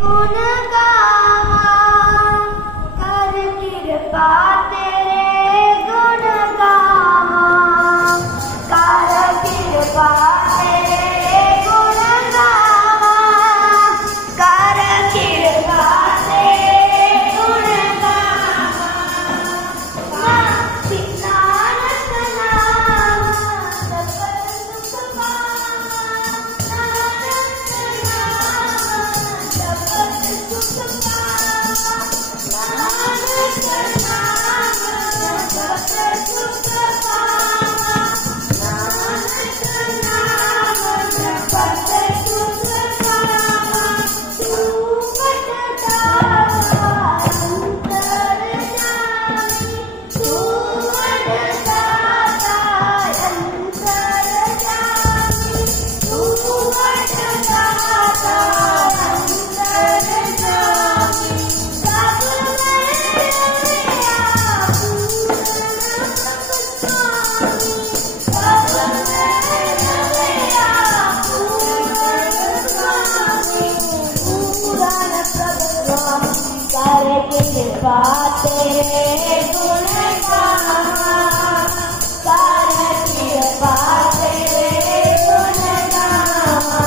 गुण गावा कर कृपा तेरे गुण गावा कर कृपा तेरे गुण गावा कर कृपा तेरे गुण गावा नानक नाम जपत सुख पावा नानक नाम जपत सुख पावा नानक नाम जपत सुख पावा नानक नाम जपत सुख पावा तू पटता अंतर जामी तू पटता अंतर जामी तू पटता अंतर जामी सब मेरे सब पूरन स्वामी कर कृपा तेरे गुण गावा कर कृपा तेरे गुण गावा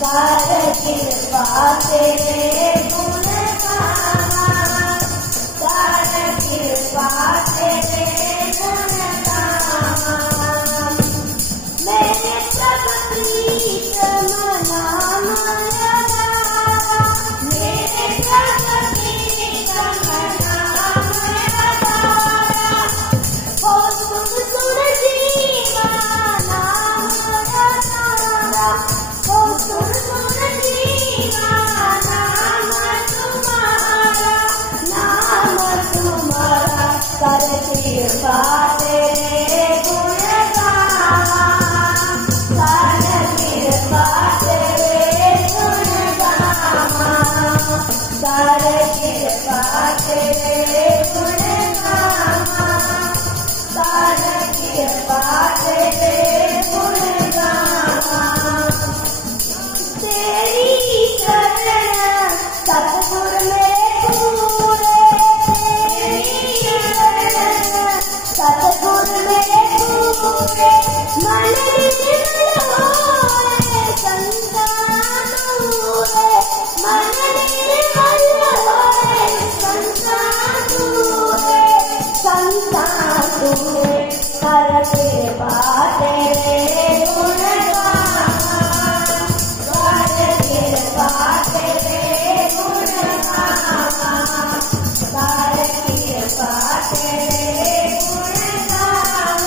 कर कृपा तेरे गुण गावा कर कृपा तेरे गुण गावा मेरे सब प्रीतम नाम लगावा मेरे सब प्रीतम नाम लगावा हो तुम सुर जीवा नाम लगावा हो तुम सुर जीवा नाम तुम्हारा कर कृपा तेरे गुण गावा कर कृपा तेरे गुण गावा कर कृपा तेरे